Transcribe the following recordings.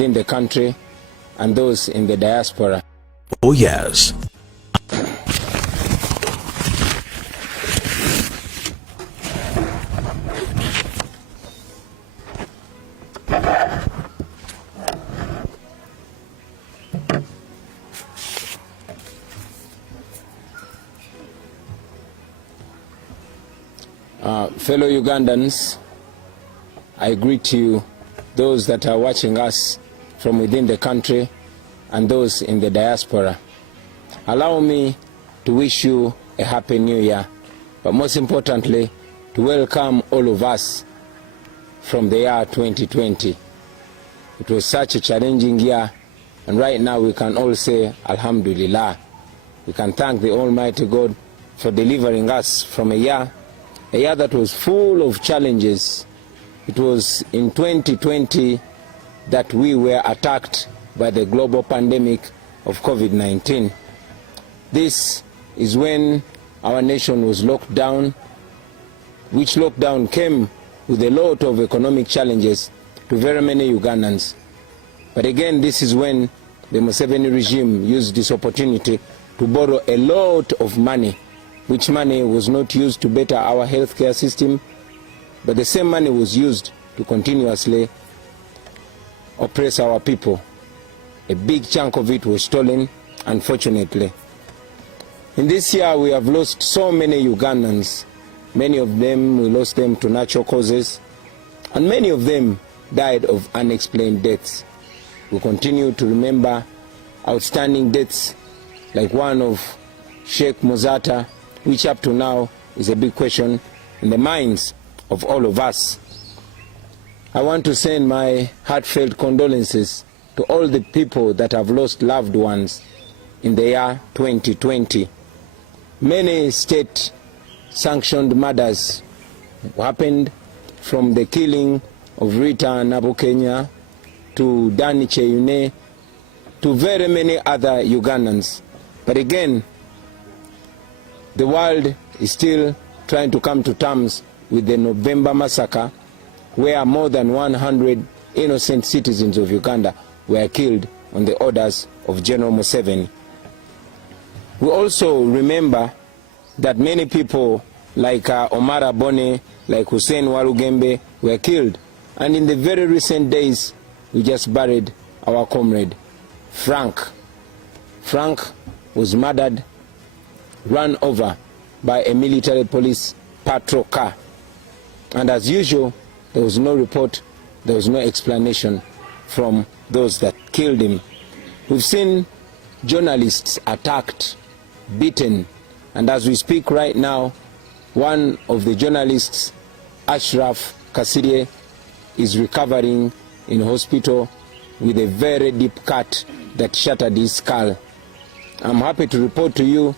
in the country and those in the diaspora. Oh yes. Fellow Ugandans, I greet you, those that are watching us from within the country and those in the diaspora. Allow me to wish you a happy new year, but most importantly, to welcome all of us from the year 2020. It was such a challenging year, and right now we can all say Alhamdulillah. We can thank the Almighty God for delivering us from a year that was full of challenges. It was in 2020 that we were attacked by the global pandemic of COVID-19. This is when our nation was locked down, which lockdown came with a lot of economic challenges to very many Ugandans. But again, this is when the Museveni regime used this opportunity to borrow a lot of money, which money was not used to better our healthcare system, but the same money was used to continuously oppress our people. A big chunk of it was stolen, unfortunately. In this year, we have lost so many Ugandans. Many of them, we lost them to natural causes, and many of them died of unexplained deaths. We continue to remember outstanding deaths like one of Sheikh Mozata, which up to now is a big question in the minds of all of us. I want to send my heartfelt condolences to all the people that have lost loved ones in the year 2020. Many state-sanctioned murders happened, from the killing of Rita Nabokenya to Dani Cheyune to very many other Ugandans. But again, the world is still trying to come to terms with the November massacre, where more than 100 innocent citizens of Uganda were killed on the orders of General Museveni. We also remember that many people like Omar Abone, like Hussein Walugembe were killed. And in the very recent days, we just buried our comrade, Frank. Frank was murdered, run over by a military police patrol car. And as usual, there was no report, there was no explanation from those that killed him. We've seen journalists attacked, beaten, and as we speak right now, one of the journalists, Ashraf Kasirye, is recovering in hospital with a very deep cut that shattered his skull. I'm happy to report to you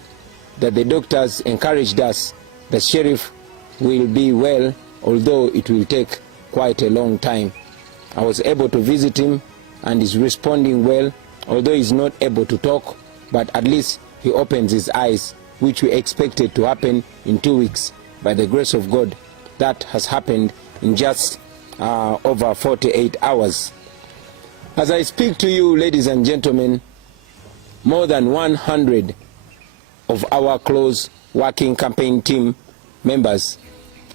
that the doctors encouraged us that Sheriff will be well, although it will take quite a long time. I was able to visit him and he's responding well, although he's not able to talk, but at least he opens his eyes, which we expected to happen in 2 weeks. By the grace of God, that has happened in just over 48 hours. As I speak to you, ladies and gentlemen, more than 100 of our close working campaign team members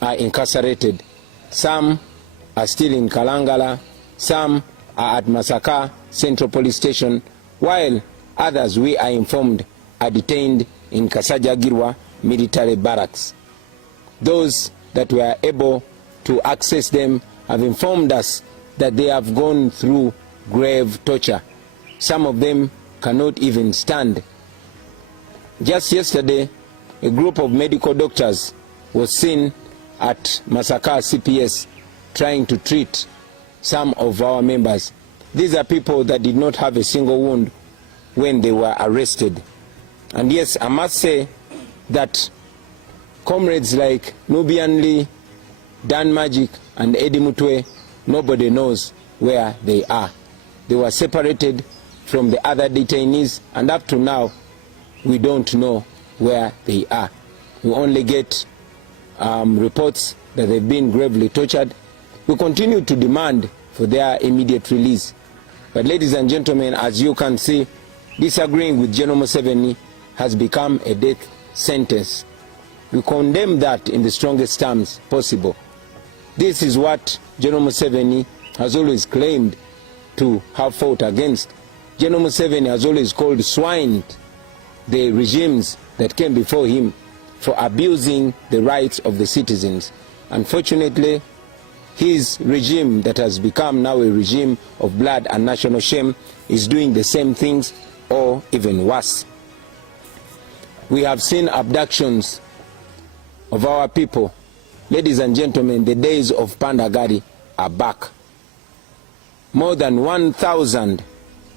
are incarcerated. Some are still in Kalangala, some are at Masaka Central Police Station, while others, we are informed, are detained in Kasajagirwa Military Barracks. Those that were able to access them have informed us that they have gone through grave torture. Some of them cannot even stand. Just yesterday, a group of medical doctors was seen at Masaka CPS trying to treat some of our members. These are people that did not have a single wound when they were arrested. And yes, I must say that comrades like Nubian Lee, Dan Magic, and Eddie Mutwe, nobody knows where they are. They were separated from the other detainees, and up to now, we don't know where they are. We only get reports that they've been gravely tortured. We continue to demand for their immediate release. But ladies and gentlemen, as you can see, disagreeing with General Museveni has become a death sentence. We condemn that in the strongest terms possible. This is what General Museveni has always claimed to have fought against. General Museveni has always called swine the regimes that came before him for abusing the rights of the citizens. Unfortunately, his regime that has become now a regime of blood and national shame is doing the same things or even worse. We have seen abductions of our people. Ladies and gentlemen, the days of Pandagari are back. More than 1,000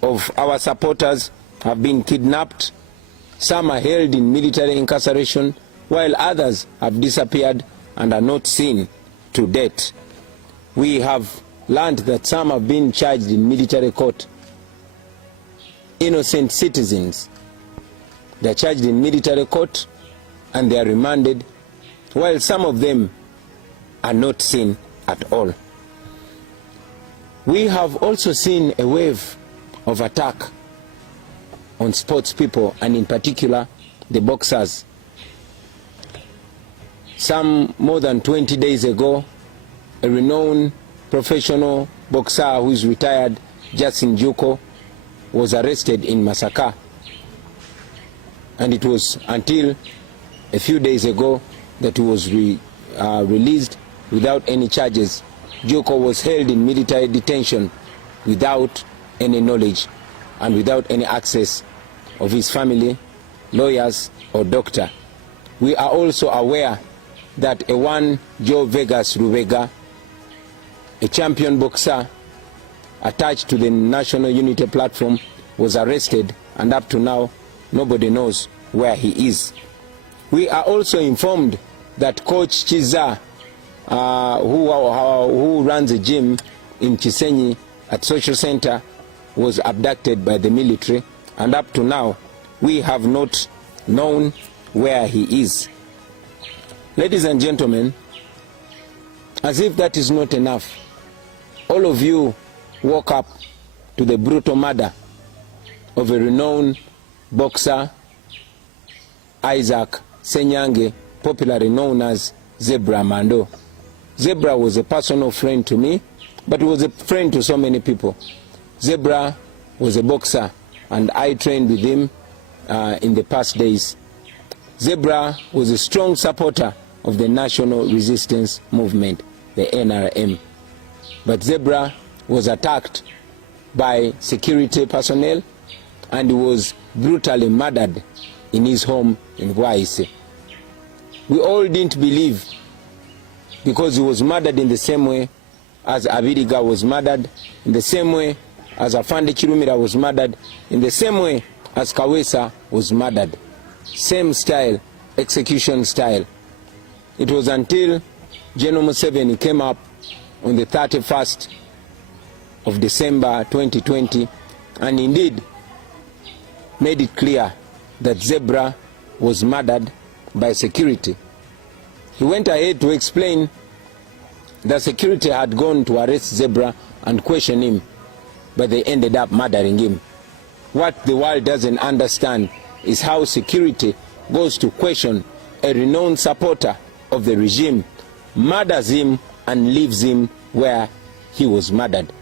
of our supporters have been kidnapped. Some are held in military incarceration, while others have disappeared and are not seen to date. We have learned that some have been charged in military court. Innocent citizens, they are charged in military court and they are remanded, while some of them are not seen at all. We have also seen a wave of attack on sports people, and in particular the boxers. Some more than 20 days ago, a renowned professional boxer who is retired, Justin Juko, was arrested in Masaka. And it was until a few days ago that he was released without any charges. Juko was held in military detention without any knowledge and without any access of his family, lawyers, or doctor. We are also aware that a one Joe Vegas Rubega, a champion boxer attached to the National Unity Platform, was arrested, and up to now nobody knows where he is. We are also informed that Coach Chiza, who runs a gym in Chisenyi at Social Center, was abducted by the military, and up to now we have not known where he is. Ladies and gentlemen, as if that is not enough, all of you woke up to the brutal murder of a renowned boxer, Isaac Senyange, popularly known as Zebra Mando. Zebra was a personal friend to me, but he was a friend to so many people. Zebra was a boxer, and I trained with him in the past days. Zebra was a strong supporter of the National Resistance Movement, the NRM. But Zebra was attacked by security personnel and was brutally murdered in his home in Waise. We all didn't believe, because he was murdered in the same way as Abiriga was murdered, in the same way as Afande Chirumira was murdered, in the same way as Kawesa was murdered. Same style, execution style. It was until General Museveni came up on the 31st of December 2020 and indeed made it clear that Zebra was murdered by security. He went ahead to explain that security had gone to arrest Zebra and question him, but they ended up murdering him. What the world doesn't understand is how security goes to question a renowned supporter of the regime, murders him and leaves him where he was murdered.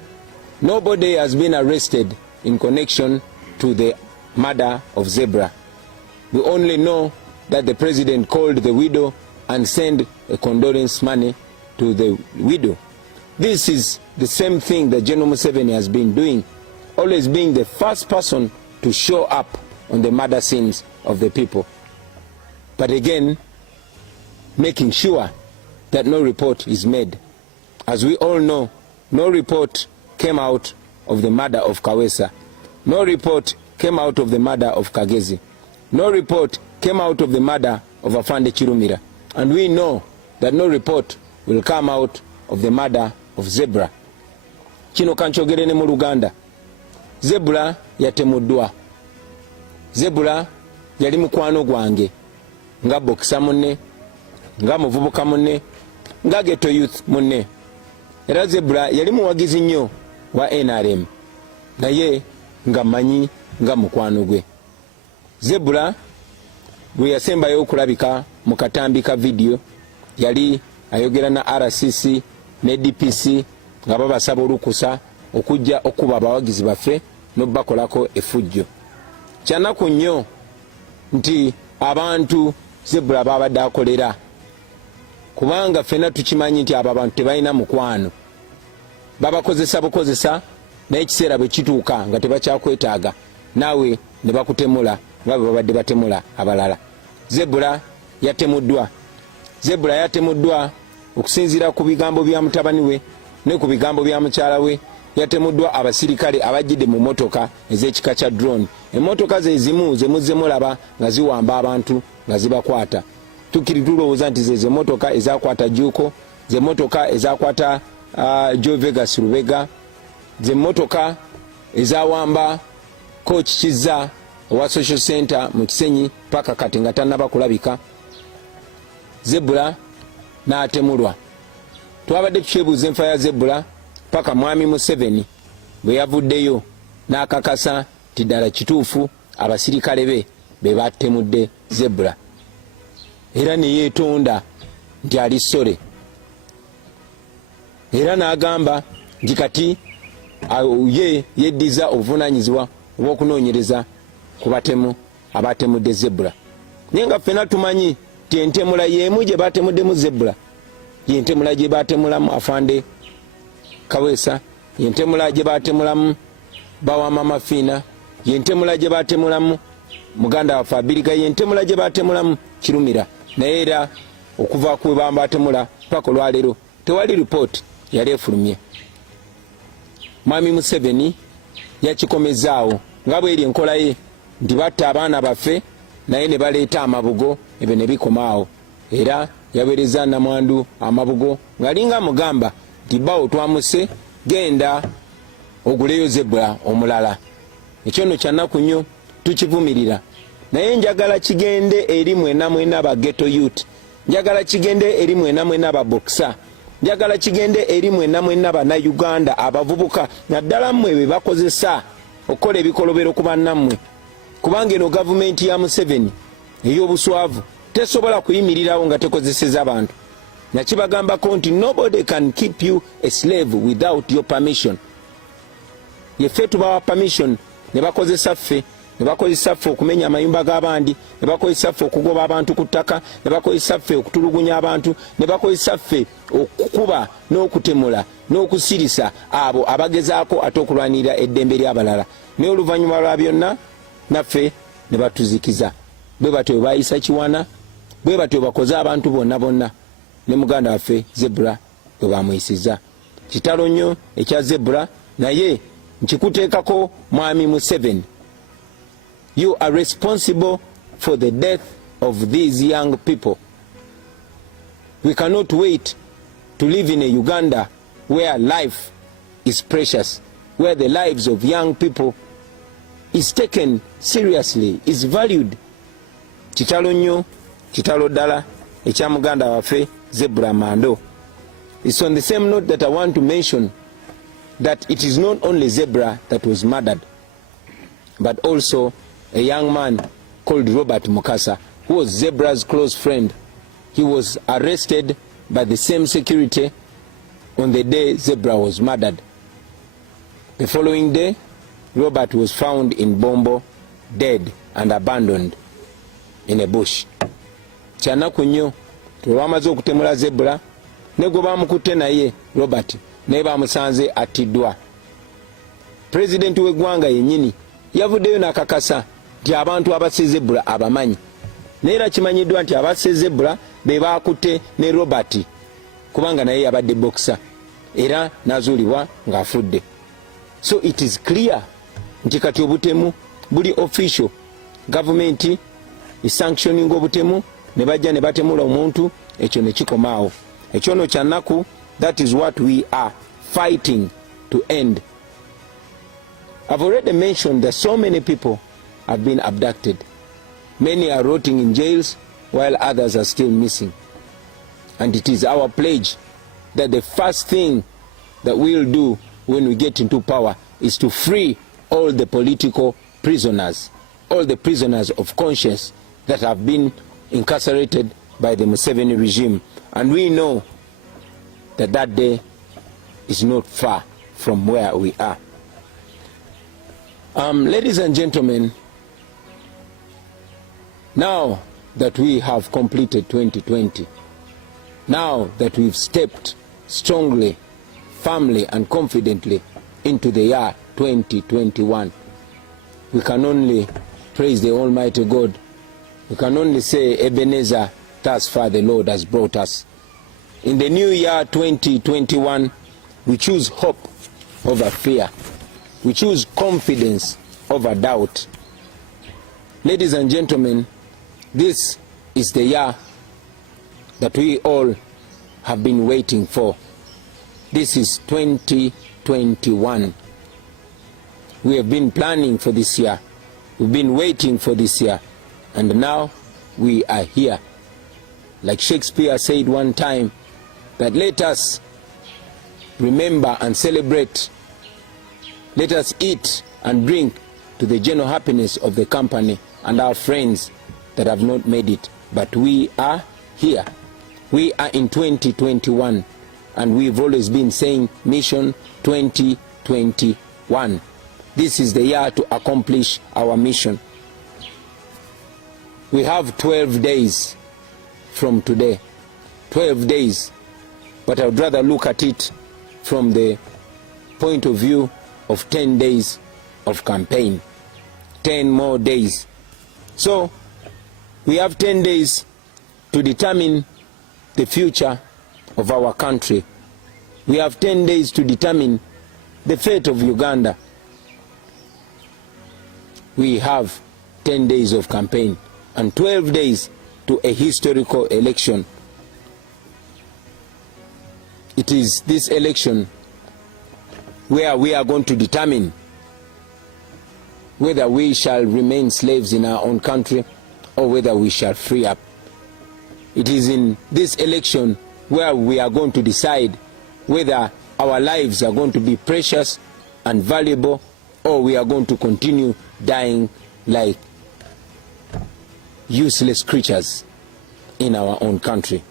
Nobody has been arrested in connection to the murder of Zebra. We only know that the president called the widow and sent a condolence money to the widow. This is the same thing that General Museveni has been doing, always being the first person to show up on the murder scenes of the people. But again, making sure that no report is made. As we all know, no report came out of the murder of Kawesa. No report came out of the murder of Kagezi. No report came out of the murder of Afande Chirumira. And we know that no report will come out of the murder of Zebra. Kino kanchogere ne mu Luganda. Zebra yatemuddwa. Zebra yali mukwano gwange nga boxer munne, nga muvubuka munne, nga ghetto youth munne. Era Zebra yali muwagizi nnyo wa NRM. naye nga manyi nga mukwano gwe. Zebra bwe yasembayo okulabika mu katambi ka video yali ayogera na RCC ne DPC nga babasaba olukusa okujja okuba abawagizi baffe n'obakolako effujjo. Kyanaku nnyo nti abantu Zebra babadde akolera, kubanga ffenna tukimanyi nti abo abantu tebalina mukwano, babakozesa bukozesa naye ekiseera bwe kituuka nga tebakyakwetaaga naawe ne bakutemula nga bwe babadde batemula abalala. Zebra yatemuddwa okusinziira ku bigambo bya mutabani we ne ku bigambo bya mukyala we. Yatemuddwa abasirikale abajjidde mu motoka ez'ekika kya drone. Emmotoka ze zimu ze muzze mulaba nga ziwamba abantu nga zibakwata. Tukiri tulowooza nti ze motoka ezakwata Juko, ze motoka ezakwata Joe Vegas Rubega, ze motoka ezawamba Coach Kiza wa Social Center mu Kisenyi paka kati nga tannaba kulabika. Zebra n'atemulwa. Twabadde tukyebuuza enfa ya Zebra paka mwami Museveni bwe yavuddeyo n'akakasa nti ddala kituufu abasirikale be batemudde Zebra, era ne yeetonda nti ali ssole, era n'agamba nti kati ye yeddiza obuvunaanyizibwa obw'okunoonyereza ku batemu abatemudde Zebra. Naye nga ffenna tumanyi nti entemula y'emu gye batemuddemu Zebra yentemula gye batemulamu Afande Kaweesa, yentemula gye batemulamu Bawama Mafiina, yentemula gye batemulamu muganda waffe Abiriga, yentemula gye batemulamu Kirumira. Naye era okuva ku bwe batemula paka olwaleero tewali ripooti yali efulumye. Mwami Museveni yakikomezaawo nga bw'eri enkola ye nti batta abaana baffe naye ne baleeta amabugo, ebyo ne bikomaawo. Era yaweereza namwandu amabugo ng'alinga mugamba nti bawo twamuse, genda oguleyo Zebra omulala. Ekyo nno kya nnaku nnyo, tukivumirira. Naye njagala kigende eri mwena ba ghetto youth, njagala kigende eri mwena ba boxer, njagala kigende eri mwena bannayuganda abavubuka naddala mmwe be bakozesa okukola ebikolobero ku bannammwe, kubanga eno gavumenti ya Museveni ey'obuswavu tesobola kuyimirirawo nga tekozeseza abantu. Nakibagambako nti nobody can keep you a slave without your permission. Yeffe tubawa permission ne bakozesa ffe, ne bakozesa ffe okumenya amayumba g'abandi, ne bakozesa ffe okugoba abantu ku ttaka, ne bakozesa ffe okutulugunya abantu, ne bakozesa ffe okukuba n'okutemula n'okusirisa abo abagezaako ate okulwanirira eddembe ly'abalala. Naye oluvannyuma lwa byonna naffe ne batuzikiza. Bwe batyo bayisa Kiwana, bwe batyo bakoze abantu bonna ne muganda waffe Zebra bwe bamuyisiza. Kitalo nnyo ekya Zebra, naye nkikuteekako mwami Museveni. You are responsible for the death of these young people. We cannot wait to live in a Uganda where life is precious, where the lives of young people is taken seriously, is valued. Kitalo nnyo, kitalo ddala ekya muganda waffe Zebra Mando. It's on the same note that I want to mention that it is not only Zebra that was murdered, but also a young man called Robert Mukasa, who was Zebra's close friend. He was arrested by the same security on the day Zebra was murdered. The following day, Robert was found in Bombo, dead and abandoned in a bush. Kyanaku nnyo tulwamaze okutemula Zebra ne gwe bamukutte naye Robert naye bamusanze attiddwa. Pulezidenti w'eggwanga yennyini yavuddeyo n'akakasa nti abantu abasse Zebra abamanyi, naye era kimanyiddwa nti abasse Zebra be baakutte ne Robert kubanga naye yabadde boxer era n'azuulibwa ng'afudde. So it is clear nti kati obutemu buli official, gavumenti sanctioning obutemu ne bajja ne batemula omuntu, ekyo ne kikomaawo. Ekyo no kya nnaku, that is what we are fighting to end. I've already mentioned that so many people have been abducted. Many are rotting in jails while others are still missing. And it is our pledge that the first thing that we'll do when we get into power is to free all the political prisoners, all the prisoners of conscience that have been incarcerated by the Museveni regime. And we know that that day is not far from where we are. Ladies and gentlemen, now that we have completed 2020, now that we've stepped strongly, firmly and confidently into the year 2021, we can only praise the Almighty God. We can only say, Ebenezer, thus far the Lord has brought us. In the new year 2021, we choose hope over fear. We choose confidence over doubt. Ladies and gentlemen, this is the year that we all have been waiting for. This is 2021. We have been planning for this year. We've been waiting for this year. And now we are here. Like Shakespeare said one time, that let us remember and celebrate. Let us eat and drink to the general happiness of the company and our friends that have not made it. But we are here. We are in 2021, and we've always been saying Mission 2021. This is the year to accomplish our mission. We have 12 days from today. 12 days. But I would rather look at it from the point of view of 10 days of campaign. 10 more days. So, we have 10 days to determine the future of our country. We have 10 days to determine the fate of Uganda. We have 10 days of campaign and 12 days to a historical election. It is this election where we are going to determine whether we shall remain slaves in our own country or whether we shall free up. It is in this election where we are going to decide whether our lives are going to be precious and valuable, or we are going to continue dying like useless creatures in our own country.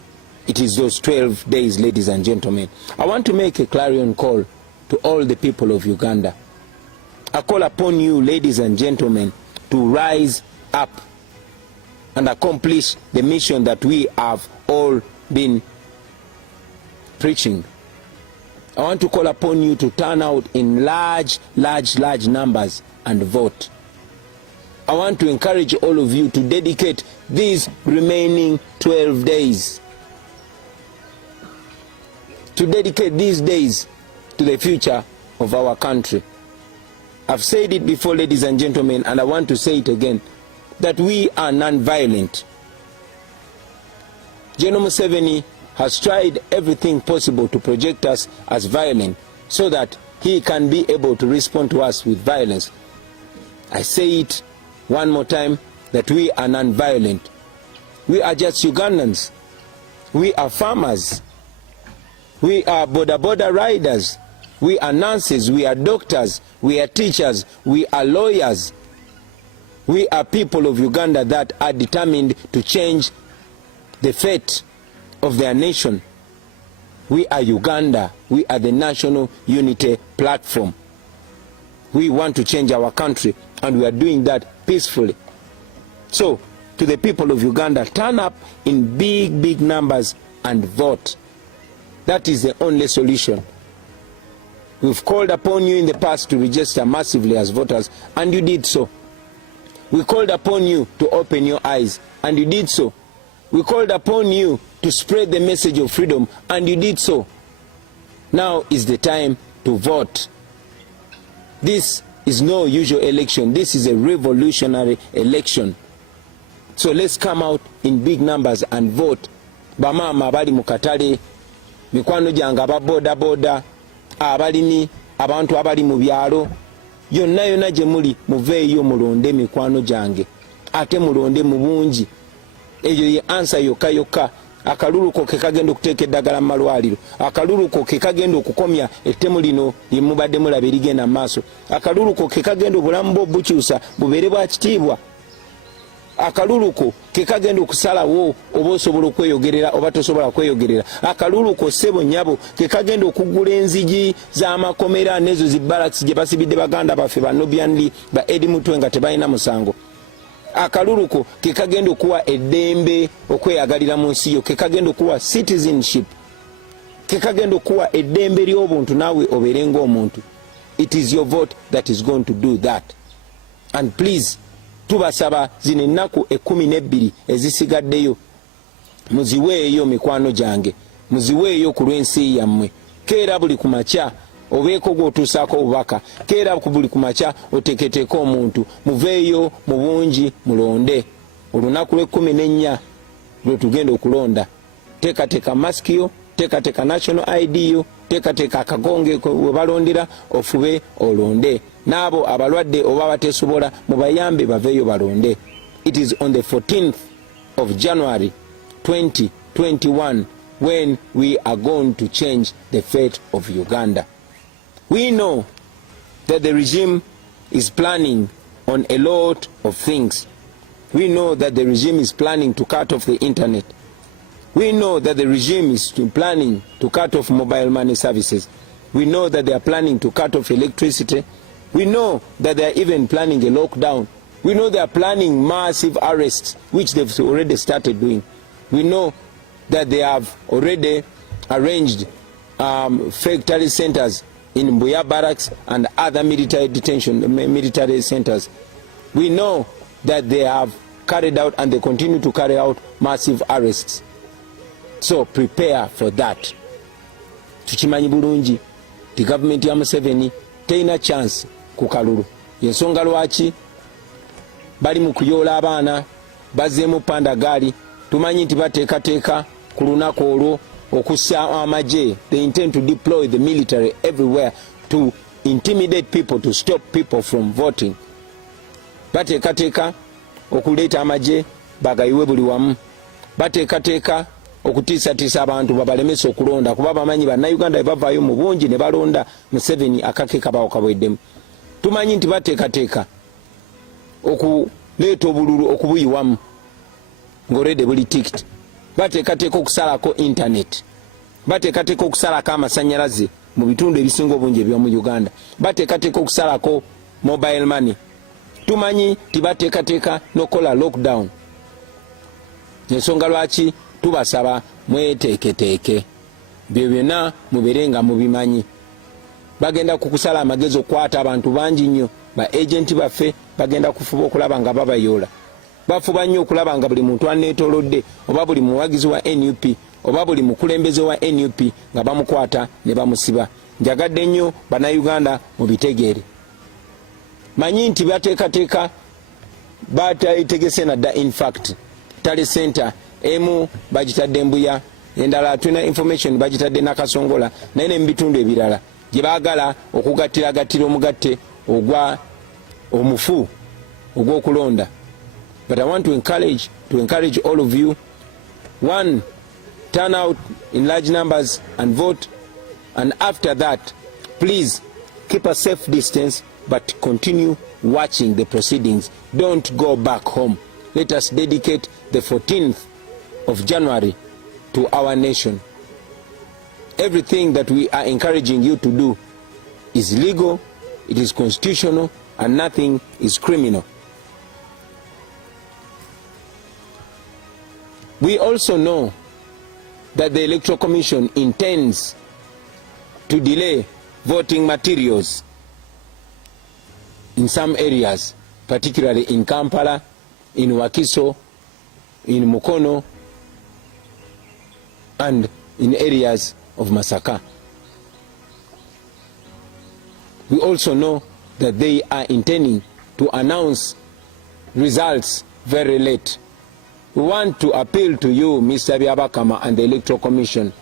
It is those 12 days, ladies and gentlemen. I want to make a clarion call to all the people of Uganda. I call upon you, ladies and gentlemen, to rise up and accomplish the mission that we have all been preaching. I want to call upon you to turn out in large numbers and vote. I want to encourage all of you to dedicate these remaining 12 days. To dedicate these days to the future of our country. I've said it before, ladies and gentlemen, and I want to say it again, that we are non-violent. General Museveni has tried everything possible to project us as violent so that he can be able to respond to us with violence. I say it one more time, that we are non-violent. We are just Ugandans. We are farmers. We are border riders. We are nurses. We are doctors. We are teachers. We are lawyers. We are people of Uganda that are determined to change the fate of their nation. We are Uganda. We are the National Unity Platform. We want to change our country, and we are doing that peacefully. So, to the people of Uganda, turn up in big numbers and vote. That is the only solution. We've called upon you in the past to register massively as voters, and you did so. We called upon you to open your eyes, and you did so. We called upon you to spread the message of freedom, and you did so. Now is the time to vote. This is no usual election. This is a revolutionary election. So let's come out in big numbers and vote. Bamama abali mukatale, mikwano jange aba boda, abalimi, abantu abali mu byalo, yonna gye muli muveeyo mulonde mikwano jange, ate mulonde mu bungi. Eyo ye answer yokka akalulu ko ke kagenda okuteeka eddagala mu malwaliro, akalulu ko ke kagenda okukomya ettemu lino lye mubadde mulaba erigenda mu maaso, akalulu ko ke kagenda obulamu bwo bukyusa bubeere bwa kitiibwa, akalulu ko ke kagenda okusalawo oba osobola okweyogerera oba tosobola kweyogerera, akalulu ko ssebo nnyabo ke kagenda okuggula enzigi z'amakomera n'ezo zi barracks gye basibidde baganda baffe ba Nubian ba Edi Mutwe nga tebalina musango, akalulu ko ke kagenda okuwa eddembe okweyagalira mu nsi yo, ke kagenda okuwa citizenship, ke kagenda okuwa eddembe ly'obuntu naawe obeere ng'omuntu. It is your vote that is going to do that. And please, tubasaba zino ennaku 12 ezisigaddeyo muziweeyo mikwano gyange, muziweeyo ku lw'ensi yammwe. Keera buli ku makya obeeko gw'otuusaako obubaka, keera buli ku makya oteeketeeko omuntu, muveeyo mu bungi mulonde. Olunaku lw'14 lwe tugenda okulonda. Teekateeka masiki yo, teekateeka national ID yo, teekateeka akagonge we balondera, ofube olonde. N'abo abalwadde oba bateesobola mubayambe baveeyo balonde. It is on the 14th of January 2021 when we are going to change the fate of Uganda. We know that the regime is planning on a lot of things. We know that the regime is planning to cut off the internet. We know that the regime is planning to cut off mobile money services. We know that they are planning to cut off electricity. We know that they are even planning a lockdown. We know they are planning massive arrests, which they've already started doing. We know that they have already arranged fake terrorist centers in Mbuya barracks and other military centers. We know that they have carried out and they continue to carry out massive arrests. So prepare for that. Tukimanyi bulungi the government ya Museveni teina chance ku kalulu. Yensonga lwaki bali mu kuyoola abaana bazzeemu pandagaali. Tumanyi nti bateekateeka ku lunaku olwo okussa amagye. They intend to deploy the military everywhere to intimidate people, to stop people from voting. Bateekateeka okuleeta amagye bagayiwe buli wamu. Bateekateeka okutiisatiisa abantu babalemesa okulonda kuba bamanyi bannayuganda bavaayo mu bungi ne balonda Museveni akake kabawo kabweddemu. Tumanyi nti bateekateeka okuleeta obululu okubuyiwamu ng'olwedde buli tikiti. Bateekateeka okusalako internet. Bateekateeka okusalako amasannyalaze mu bitundu ebisinga obungi eby'omu Uganda. Bateekateeka okusalako mobile money. Tumanyi tibateekateeka n'okola lockdown. Ensonga lwaki tubasaba mweteeketeeke. Byo byonna mubeere nga mubimanyi. Bagenda kukusala amagezi okukwata abantu bangi nnyo. Ba agenti baffe bagenda kufuba okulaba nga babayoola. Bafuba nnyo okulaba nga buli muntu aneetoolodde oba buli muwagizi wa NUP oba buli mukulembeze wa NUP nga bamukwata ne bamusiba. Njagadde nnyo bannayuganda mubitegeere. Manyi nti bateekateeka batayitegese nadda. In fact tali center emu bagitadde Mbuya, endala tulina information bagitadde Nakasongola naye ne mu bitundu ebirala gye baagala okugattiragatira omugatte ogwa omufu ogw'okulonda. But I want to encourage all of you. One, turn out in large numbers and vote. And after that, please keep a safe distance, but continue watching the proceedings. Don't go back home. Let us dedicate the 14th of January to our nation. Everything that we are encouraging you to do is legal, it is constitutional, and nothing is criminal. We also know that the Electoral Commission intends to delay voting materials in some areas, particularly in Kampala, in Wakiso, in Mukono, and in areas of Masaka. We also know that they are intending to announce results very late. We want to appeal to you, Mr. Byabakama and the Electoral Commission,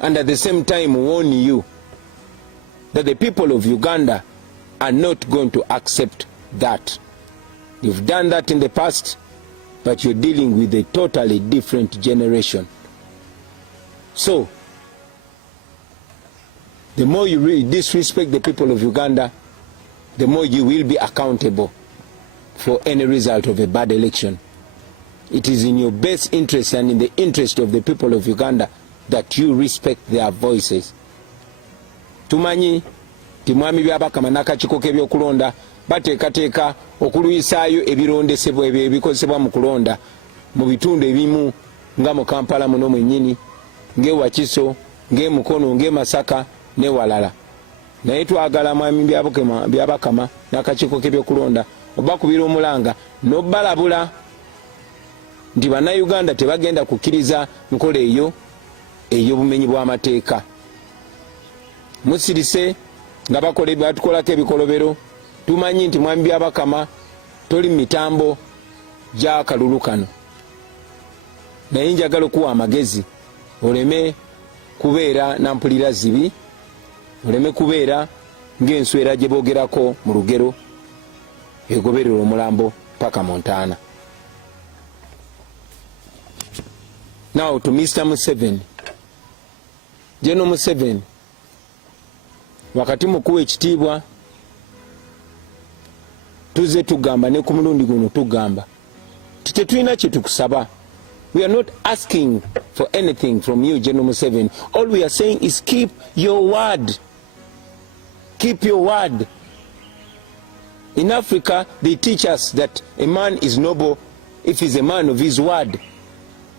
and at the same time warn you that the people of Uganda are not going to accept that. You've done that in the past, but you're dealing with a totally different generation. So, the more you really disrespect the people of Uganda, the more you will be accountable for any result of a bad election. It is in your best interest and in the interest of the people of Uganda that you respect their voices. Tumanyi timwami byabakama n'akakiiko k'ebyokulonda bateekateeka okulwisaayo ebirondesebwa ebyo ebikozesebwa mu kulonda mu bitundu ebimu nga mu Kampala muno mwennyini, ng'e Wakiso, ng'e Mukono, ng'e Masaka ne walala. Naye twagala mwami byabakama n'akakiiko k'ebyokulonda obakubira omulanga n'obbalabula nti bannayuganda tebagenda kukkiriza nkola eyo ey'obumenyi bw'amateeka. Musirise nga batukolako ebikolobero. Tumanyi nti mwami byabakama toli mitambo gya kalulu kano, naye njagala okuwa amagezi oleme kubeera nampulira zibi, oleme kubeera ng'enswera gye boogerako mu lugero egoberera omulambo paka Montana. Now to Mr. Museveni. General Museveni, wakati mukuwa ekitiibwa tuze tugamba ne ku mulundi guno tugamba tetulina kye tukusaba. We are not asking for anything from you, General Museveni. All we are saying is keep your word. Keep your word. In Africa, they teach us that a man is noble if he's a man of his word.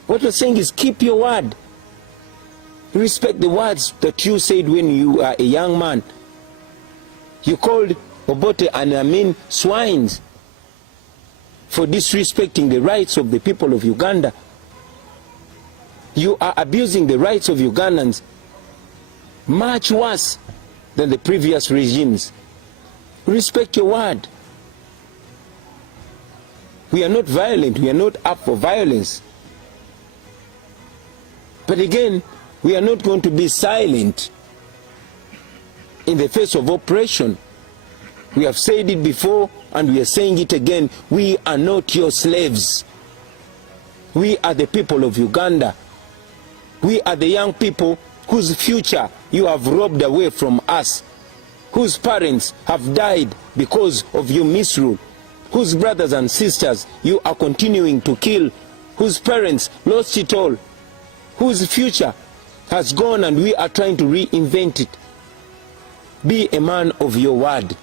What we're saying is keep your word. Respect the words that you said when you are a young man. You called Obote and Amin swines for disrespecting the rights of the people of Uganda. You are abusing the rights of Ugandans much worse than the previous regimes. Respect your word. We are not violent. We are not up for violence. But again, we are not going to be silent in the face of oppression. We have said it before and we are saying it again. We are not your slaves. We are the people of Uganda. We are the young people whose future you have robbed away from us, whose parents have died because of your misrule, whose brothers and sisters you are continuing to kill, whose parents lost it all, whose future has gone and we are trying to reinvent it. Be a man of your word.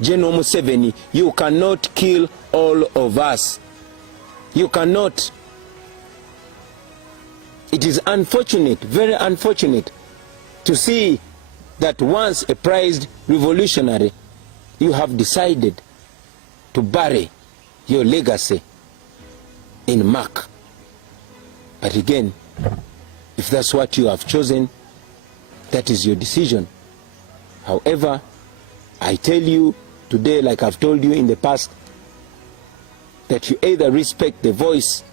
General Museveni, you cannot kill all of us. You cannot. It is unfortunate, very unfortunate, to see that once a prized revolutionary, you have decided to bury your legacy in muck. But again, if that's what you have chosen, that is your decision. However, I tell you today, like I've told you in the past, that you either respect the voice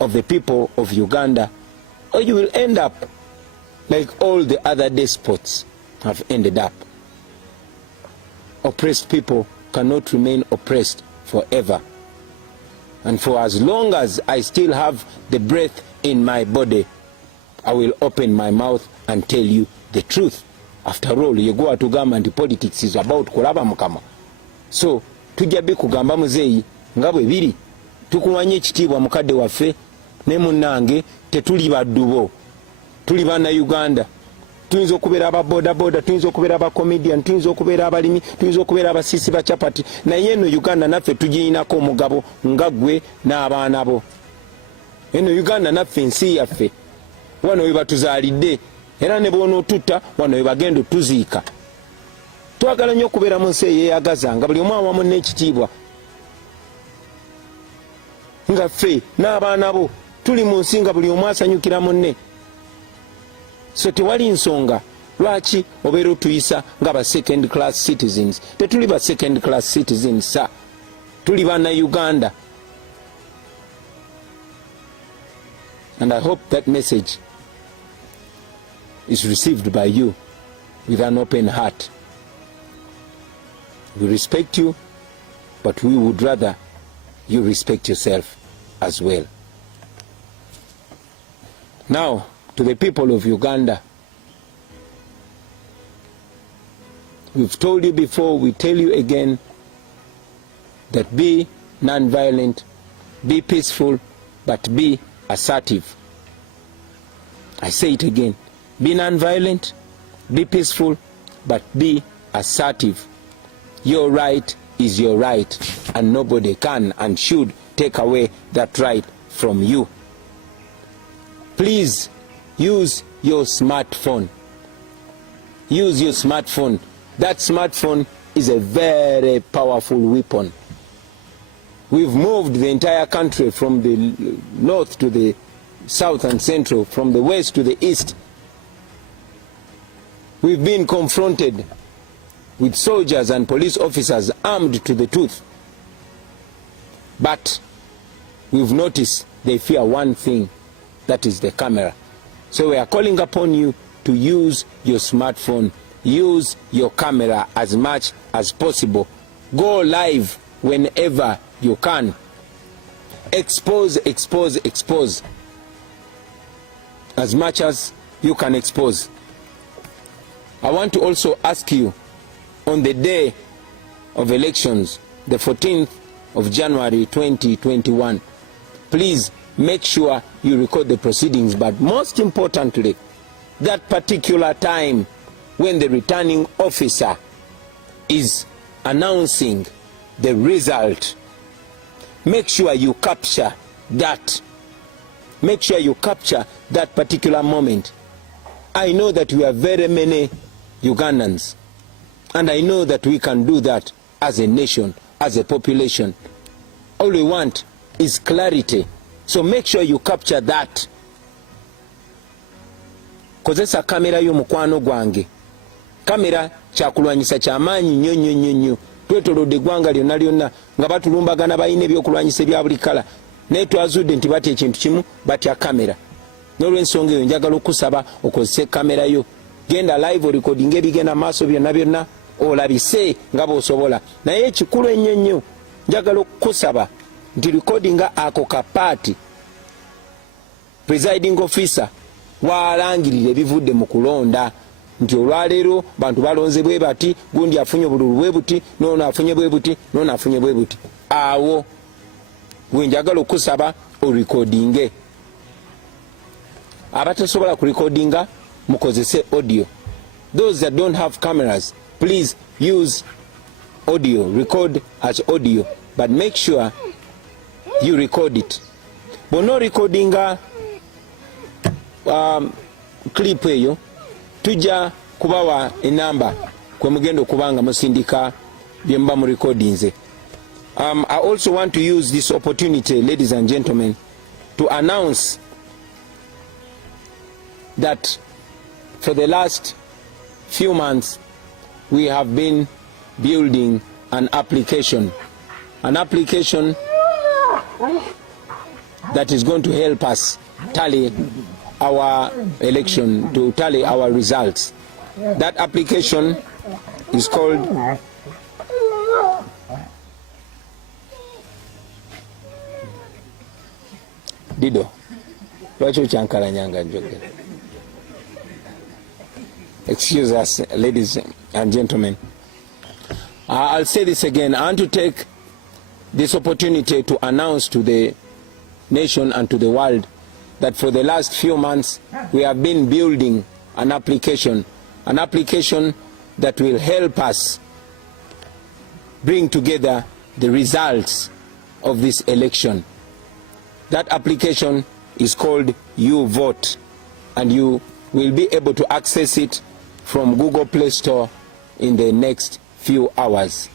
of the people of Uganda, or you will end up like all the other despots have ended up. Oppressed people cannot remain oppressed forever. And for as long as I still have the breath in my body, I will open my mouth and tell you the truth. After all, you go to government, politics is about kulaba mukama. So, tujabe kugamba muzeyi, ngabwe biri, tukuwanye ekitiibwa mukadde waffe, ne munnange, tetuli baddubo. Tuli bana Uganda. Tuyinza okubeera aba boda boda, tuyinza okubeera aba comedian, tuyinza okubeera abalimi, tuyinza okubeera abasiisi ba chapati. Naye eno Uganda naffe tugiyinako omugabo nga ggwe n'abaana bo. Eno Uganda naffe nsi yaffe. Wano we batuzaalidde. Era ne bw'onootutta wano we bagenda otuziika. Twagala nnyo okubeera mu nsi eyeeyagaza nga buli omu awamu n'ekitiibwa. Nga ffe n'abaana bo tuli mu nsi nga buli omu asanyukira munne. So tewali nsonga lwaki obeera otuyisa nga ba second class citizens. Tetuli ba second class citizens sa. Tuli bana Uganda. And I hope that message is received by you with an open heart. We respect you, but we would rather you respect yourself. as well. Now, to the people of Uganda, we've told you before, we tell you again, that be non-violent, be peaceful, but be assertive. I say it again, be non-violent, be peaceful, but be assertive. Your right is your right, and nobody can and should take away that right from you. Please use your smartphone. Use your smartphone. That smartphone is a very powerful weapon. We've moved the entire country from the north to the south and central, from the west to the east. We've been confronted with soldiers and police officers armed to the tooth. But we've noticed they fear one thing, that is the camera. So we are calling upon you to use your smartphone, use your camera as much as possible. Go live whenever you can. Expose, expose, expose. As much as you can expose. I want to also ask you, on the day of elections, the 14th of January 2021, please make sure you record the proceedings, but most importantly, that particular time when the returning officer is announcing the result, make sure you capture that. Make sure you capture that particular moment. I know that we are very many Ugandans, and I know that we can do that as a nation, as a population. All we want is clarity. So make sure you capture that. Kozesa kamera yo mukwano gwange. Kamera kyakulwanyisa kyamaanyi nnyo nnyo nnyo nnyo. Twetolodde eggwanga lyonna lyonna nga batulumbagana balina ebyokulwanyisa ebya buli kala. Naye twazudde nti batya ekintu kimu, batya kamera. N'olw'ensonga eyo njagala okusaba okozese kamera yo. Genda live recording ebigenda maaso byonna byonna olabise nga bw'osobola. Naye ekikulu ennyo nnyo njagala okukusaba nti recording ako kapaati presiding officer waalangirira ebivudde mu kulonda, nti olwaleero bantu balonze bwe bati, gundi afunye obululu bwe buti, n'ono afunye bwe buti, n'ono afunye bwe buti. Awo gwe njagala okusaba orecordinge. Abatasobola kurecordinga mukozese audio. Those that don't have cameras, please use audio, record as audio, but make sure you record it. Bono recordinga clip eyo tujja kubawa enamba kwe mugendo kubanga musindika byemba mu recordings. I also want to use this opportunity, ladies and gentlemen, to announce that for the last few months we have been building an application that is going to help us tally our election, to tally our results. That application is called Dido. Excuse us, ladies and gentlemen. I'll say this again. I want to take this opportunity to announce to the nation and to the world that for the last few months we have been building an application that will help us bring together the results of this election. That application is called You Vote, and you will be able to access it from Google Play Store in the next few hours.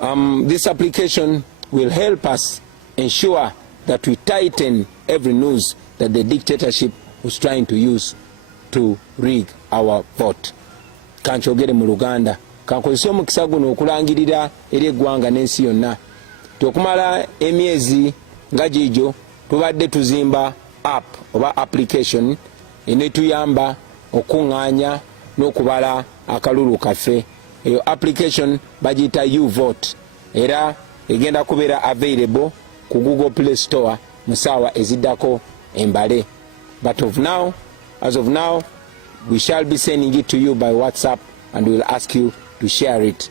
This application will help us ensure that we tighten every noose that the dictatorship was trying to use to rig our vote. Kanchogere mu Luganda, kankozese omukisa guno okulangirira eri eggwanga n'ensi yonna. Tokumala emyezi nga gijo tubadde tuzimba app oba application enetuyamba okuŋŋaanya n'okubala akalulu kaffe. Eyo application bagiyita You Vote, era egenda kubeera available ku Google Play Store musawa eziddako embale. But as of now, we shall be sending it to you by WhatsApp and we'll ask you to share it.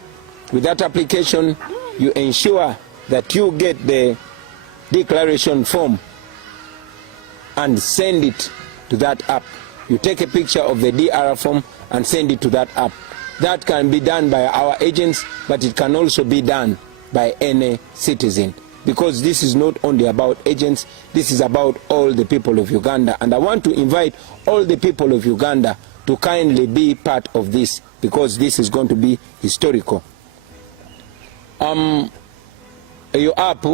With that application, you ensure that you get the declaration form and send it to that app. You take a picture of the DR form and send it to that app. That can be done by our agents, but it can also be done by any citizen. Because this is not only about agents, this is about all the people of Uganda. And I want to invite all the people of Uganda to kindly be part of this, because this is going to be historical. Eyo app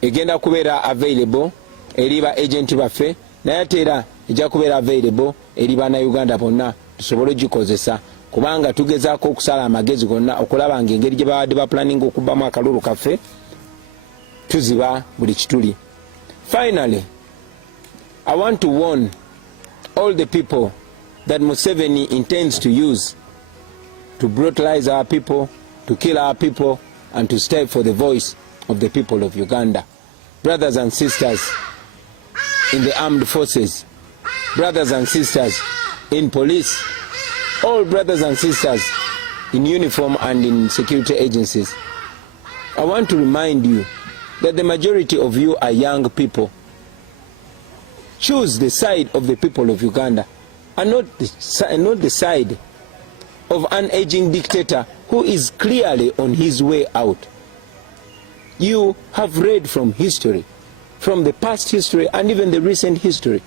egenda kubeera available eri ba agent baffe, naye ate era ejja kubeera available eri bannayuganda bonna tusobole ogikozesa, kubanga tugezaako okusala amagezi gonna okulaba ng'engeri gye babadde baplanning okubbamu akalulu kaffe tuziba buli kituli. Finally, I want to warn all the people that Museveni intends to use to brutalize our people, to kill our people, and to stay for the voice of the people of Uganda. Brothers and sisters in the armed forces, brothers and sisters in police, all brothers and sisters in uniform and in security agencies, I want to remind you that the majority of you are young people. Choose the side of the people of Uganda and not the side of an aging dictator who is clearly on his way out. You have read from history, from the past history and even the recent history.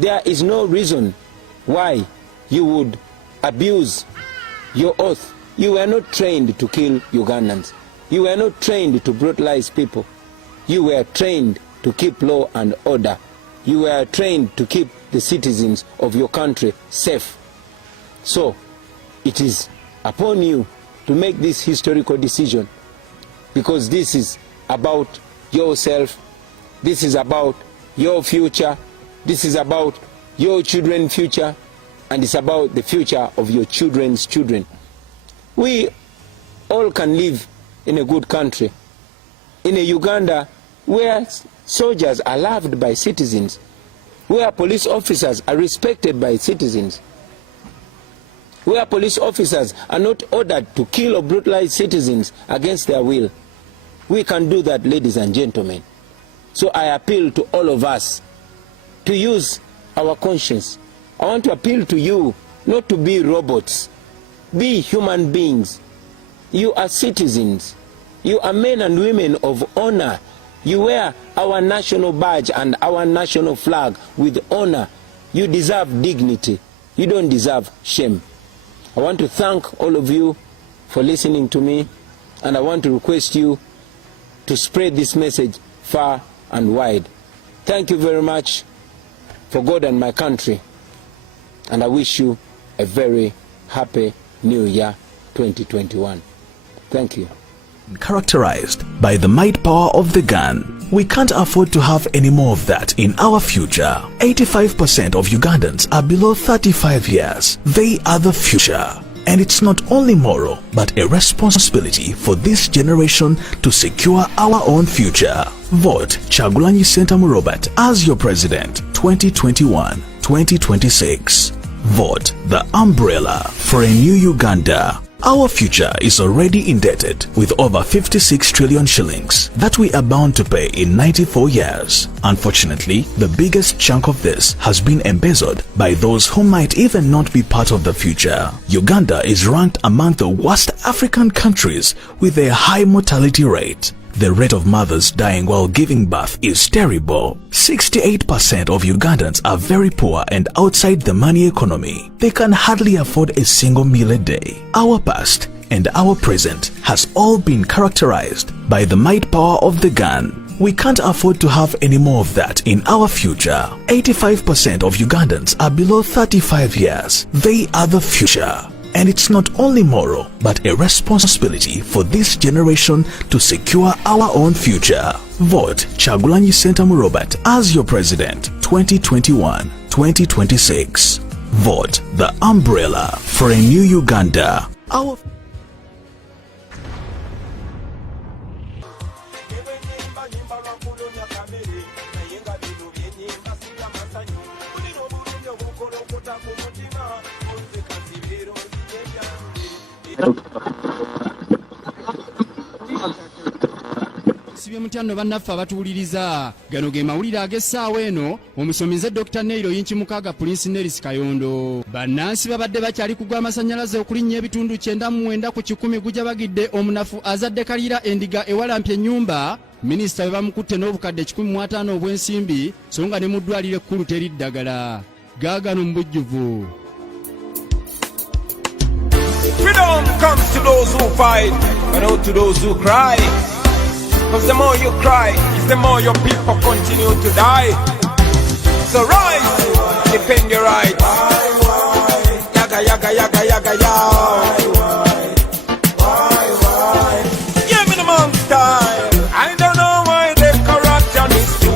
There is no reason why you would abuse your oath. You were not trained to kill Ugandans. You were not trained to brutalize people. You were trained to keep law and order. You were trained to keep the citizens of your country safe. So, it is upon you to make this historical decision, because this is about yourself, this is about your future, this is about your children's future, and it's about the future of your children's children. We all can live in a good country, in a Uganda where soldiers are loved by citizens, where police officers are respected by citizens, where police officers are not ordered to kill or brutalize citizens against their will. We can do that, ladies and gentlemen. So I appeal to all of us to use our conscience. I want to appeal to you not to be robots. Be human beings. You are citizens. You are men and women of honor. You wear our national badge and our national flag with honor. You deserve dignity. You don't deserve shame. I want to thank all of you for listening to me, and I want to request you to spread this message far and wide. Thank you very much for God and my country, and I wish you a very happy New Year 2021. Thank you. Characterized by the might power of the gun, we can't afford to have any more of that in our future. 85% of Ugandans are below 35 years. They are the future. And it's not only moral, but a responsibility for this generation to secure our own future. Vote Kyagulany Robert as your president 2021-2026. Vote the umbrella for a new Uganda. Our future is already indebted with over 56 trillion shillings that we are bound to pay in 94 years. Unfortunately, the biggest chunk of this has been embezzled by those who might even not be part of the future. Uganda is ranked among the worst African countries with a high mortality rate. The rate of mothers dying while giving birth is terrible. 68% of Ugandans are very poor and outside the money economy. They can hardly afford a single meal a day. Our past and our present has all been characterized by the might power of the gun. We can't afford to have any more of that in our future. 85% of Ugandans are below 35 years. They are the future. And it's not only moral, but a responsibility for this generation to secure our own future. Vote Kyagulany Robert as your president 2021-2026. Vote the umbrella for a new Uganda. Our Sibye mutyano bannaffe abatuwuliriza gano ge mawulire ag'essaawa eno omusomize Dr. Neiro Yinchi Mukaga Prince Neris Kayondo. Bannansi babadde bakyali kugwa amasannyalaze okulinnya ebitundu 99 ku 100 gujabagidde omunafu azadde kalira endiga ewalampye ennyumba. Minisita bwe bamukutte n'obukadde 150 obw'ensimbi so nga ne mu ddwaliro ekkulu teri ddagala. Gaagano mu bujjuvu. Freedom comes to those who fight, but not to those who cry. Cause the more you cry, the more your people continue to die. So rise, defend your rights. Yaga, yaga, yaga, yaga, yaga. Give me the month time. I don't know why the corruption is too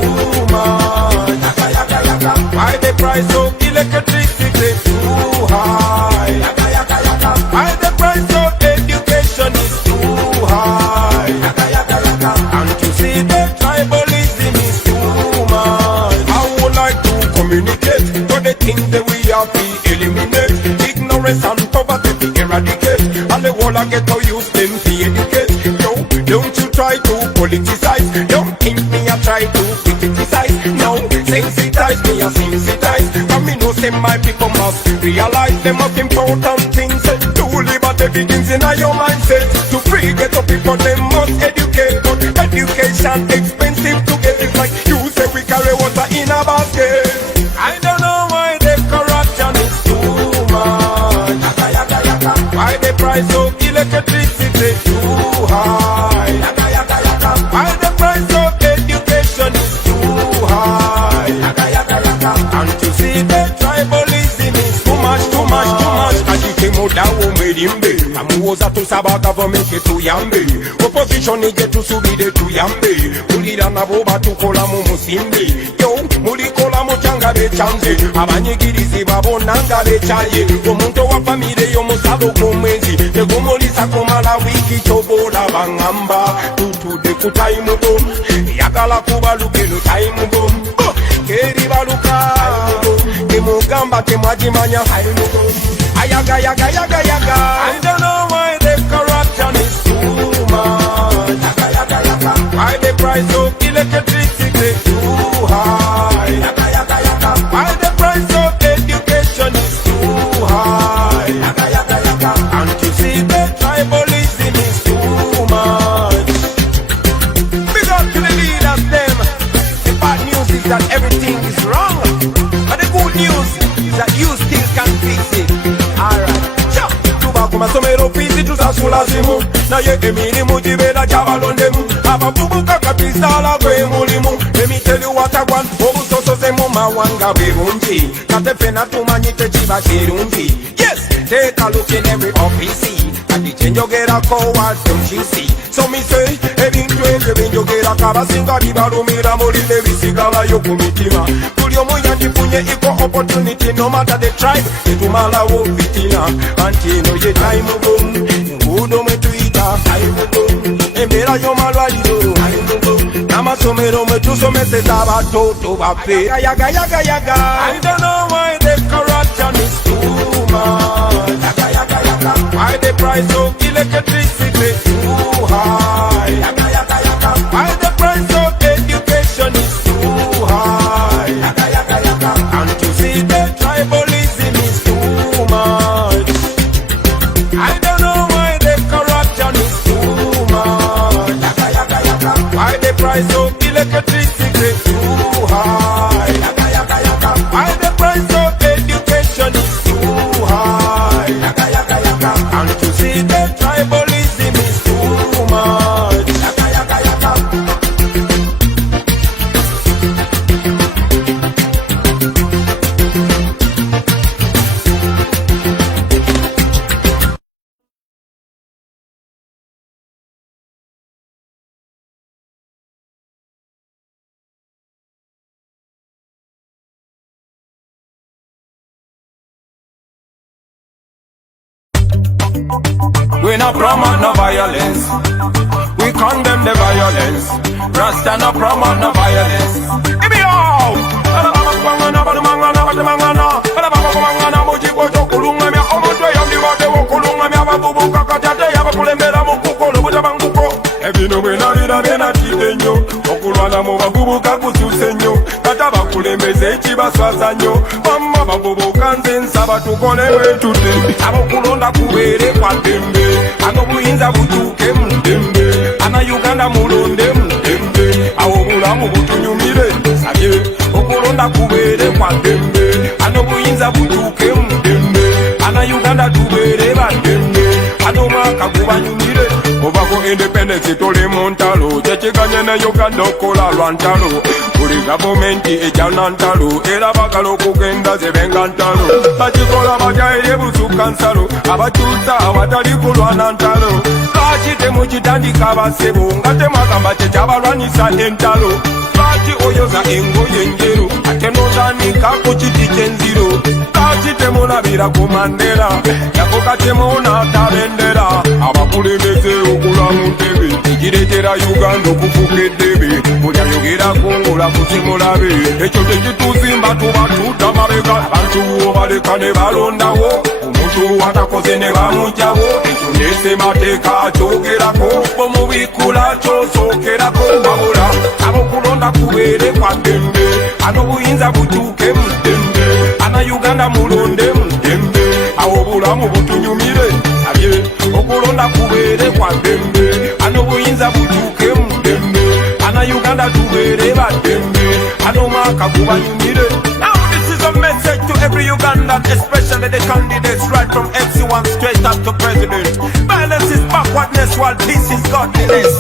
much. Yaga, yaga, yaga. Why the price of electricity too high. Yaga, yaga, yaga. Why the price of education is too high. Yaga, yaga, yaga. And to see the tribalism is too much. I would like to communicate to the things that we have to eliminate. Ignorance and poverty to eradicate. And the whole I get to use them to educate. Yo, don't you try to politicize. Don't think me I try to criticize. No, sensitize me I sensitize. And me know say my people must realize the most important things. To liberty begins in your mindset. To free get the people they must educate. But education expensive to get. It's like you say we carry water in a basket. I don't know why the corruption is too much. Yaka, yaka, yaka. Why the price of electricity too high. Yaka, yaka, yaka. Why the price of education is too high. Yaka, yaka, yaka. And to see the tribalism is too much, too much, too much. Kajike muda umedimbe. Amuoza tusaba government tuyambe. Opposition ije tusubide tuyambe. Mulira nabo batukola mu musimbi. Yo, mulikola muchanga bechanze. Abanyigirizi babonanga bechaye. Omuntu wa famire yo musabo kumwezi. Tegumulisa kumala wiki chobola bangamba. Tutude ku time bomb. Yakala kuba lugelo time bomb. Keri baluka. Kimugamba kimwajimanya. Ayaga, yaga, yaga, yaga. I don't know why the corruption is too much. Yaga, yaga, yaga. Why the price of electricity too high. Yaga, yaga, yaga. Why the price of education is too high. Yaga, yaga, yaga. And to see the tribalism is too much. Big up to the leaders them. The bad news is that everything is wrong. But the good news is that you still can fix it. Kumasomero fizi tusasula zimu naye emirimu gibera gyabalondemu abavubuka kapisala gwe mulimu emitelu watagwa obusosoze mu mawanga bwe bungi kate fena tumanyi tekiba kirungi. Yes, take a look in every office kati kyenjogerako what don't you see. So me say ebintu ebyo byenjogerako abasinga bibalumira mulinde bisigalayo ku mitima. Buli omu yandifunye equal opportunity no matter the tribe tetumalawo fitina. Anti eno ye time bomb enguudo mwe tuyita embeera y'omalwaliro n'amasomero mwe tusomeseza abatoto baffe. Yaga, yaga, yaga. I don't know why the corruption is too much. Yaga, yaga, yaga. Why the price of electricity too high. Yaga, yaga, yaga. Why the price of education is too high. Yaga, yaga, yaga. And to see the tribalism is too much. I don't know why the corruption is too much. Yaga, yaga, yaga. Why the price of electricity too high. Yaga, yaga, yaga. Why the price of education is too high. Yaga, yaga, yaga. And to see the tribalism is too much. Yaga, yaga, yaga. We no promote no violence. We condemn the violence. Rasta no promote no violence. Give me all. Kulunga okulwana mu bavubuka kususe nnyo kati abakulembeze ekibaswaza nnyo bamma bavubuka nze nsaba tukole bwetudde abokulonda kubeere kwa ddembe ano buyinza butuuke mu ddembe ana Uganda mulonde mu ddembe awo obulamu butunyumire sabye okulonda kubeere kwa ddembe ano buyinza butuuke mu ddembe ana Uganda tubeere baddembe ano mwaka gubanyumire obako independence tole mu ntalo kyekiganye ne Uganda okola lwa ntalo buli gavumenti ejana ntalo era bagala okugenda zebenga ntalo bakikola batya eri busukka nsalo abakyusa abatali kulwana ntalo lwaki temukitandika basebo nga temwagamba kyekyabalwanisa entalo lwaki oyoza engoye enjeru ate nozanika ku kiti kyenziro lwaki temulabira ku Mandela yakoka temuna tabendera abakulembeze okula mu ntebe ekireetera Uganda okufuuka eddebe buli ayogerako ng'olakusimulabe ekyo tekituzimba tuba tudda mabega abantu obaleka ne balondawo omuntu watakoze ne bamugjawo ekyo nesemateeka akyogerako bomubikula kyosookerako wabula abokulonda kubeere kwa ddembe ano buyinza butuuke mu ddembe ana Uganda mulonde mu ddembe awo obulamu butunyumire sabye okulonda kubeere kwa ddembe ano buyinza butuuke mu ddembe ana Uganda tubeere baddembe ano mwaka gubanyumire. Now this is a message to every Ugandan, especially the candidates right from MC1 straight up to president. Violence is backwardness while peace is godliness.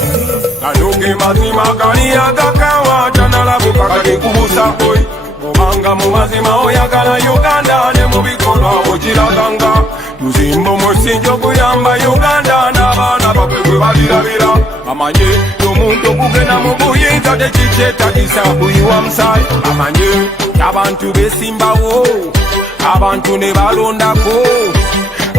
Nanuge mazima gani agakawa tanalabuka kali kubusa boy mubanga mu mazima oyagala Uganda ne mu bikolwa okiraganga tuzimba omusingi okuyamba Uganda n'abaana baffe gwe balirabira amanye omuntu okugenda mu buyinza tekikyetagisa kuyiwa musaayi amanye abantu besimbawo abantu ne balondako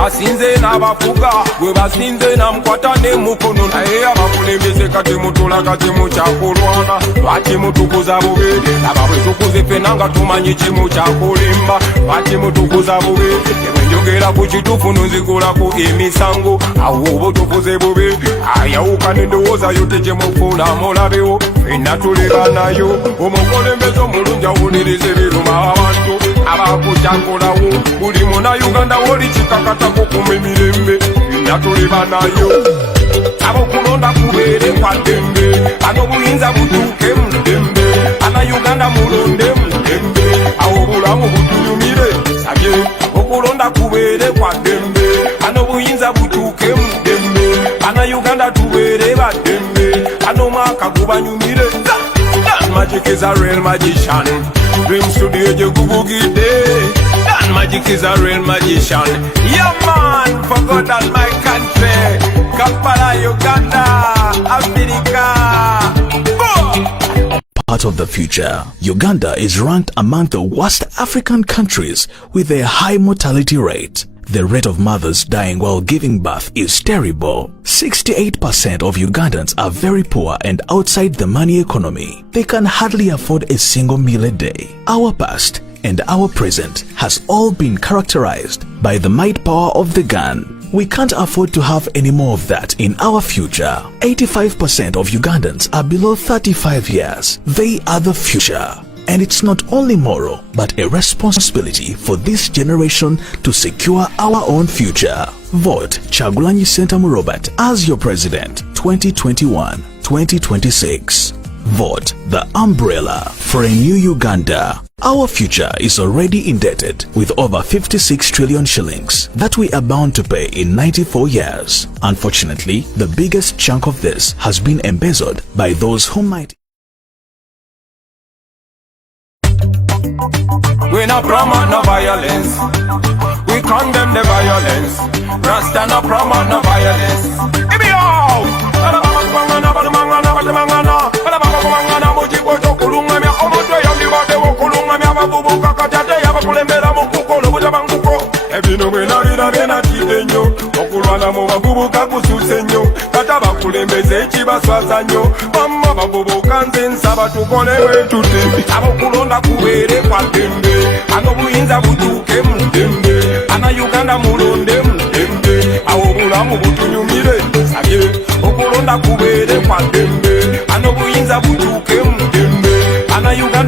asinze n'abafuga gwe basinze namukwata n'emukono naye abakulembeze kati mutula kati mukyakulwana lwaki mutukuza bubi laba bwe tukuze ffenna nga tumanyi kimu kyakulimba lwaki mutukuza bubi ebwenjogera ku kituufu nonzigulako emisango awo oba otukuze bubi ayawuka n'endowoozayo tekimufuna mulabewo ffenna tuleba nayo omukulembeze omulungi awuliriza ebiruma abantu abakukyakolawo buli Munnayuganda woli kikakatako kuma emirembe ffenna tuleba nayo abokulonda kubeere kwa ddembe ano buyinza butuuke mu ddembe ana Uganda mulonde mu ddembe awo obulamu butunyumire sabye okulonda kubeere kwa ddembe ano buyinza butuuke mu ddembe ana Uganda tubeere baddembe ano mwaka gubanyumire. Dan Magic is a real magician. Dream studio je gubugide. Dan Magic is a real magician. Yeah man, for God and my country. Kampala, Uganda, Africa. Part of the future, Uganda is ranked among the worst African countries with a high mortality rate. The rate of mothers dying while giving birth is terrible. 68% of Ugandans are very poor and outside the money economy. They can hardly afford a single meal a day. Our past and our present has all been characterized by the might power of the gun. We can't afford to have any more of that in our future. 85% of Ugandans are below 35 years. They are the future. And it's not only moral, but a responsibility for this generation to secure our own future. Vote Kyagulany Ssentamu Robert as your president 2021-2026. Vote the umbrella for a new Uganda. Our future is already indebted with over 56 trillion shillings that we are bound to pay in 94 years. Unfortunately, the biggest chunk of this has been embezzled by those who might. We not promote no violence. We condemn the violence. Rasta no promote no violence. Give me all. Ebino bwenabira benatidde nnyo okulwana mu bavubuka kususe nnyo kati abakulembeze ekibaswaza nnyo bamma bavubuka nze nsaba tukole bwetudde abokulonda kubeere kwa ddembe ano buyinza butuuke mu ddembe ana Uganda mulonde mu ddembe awo obulamu butunyumire sabye okulonda kubeere kwa ddembe ano buyinza butuuke mu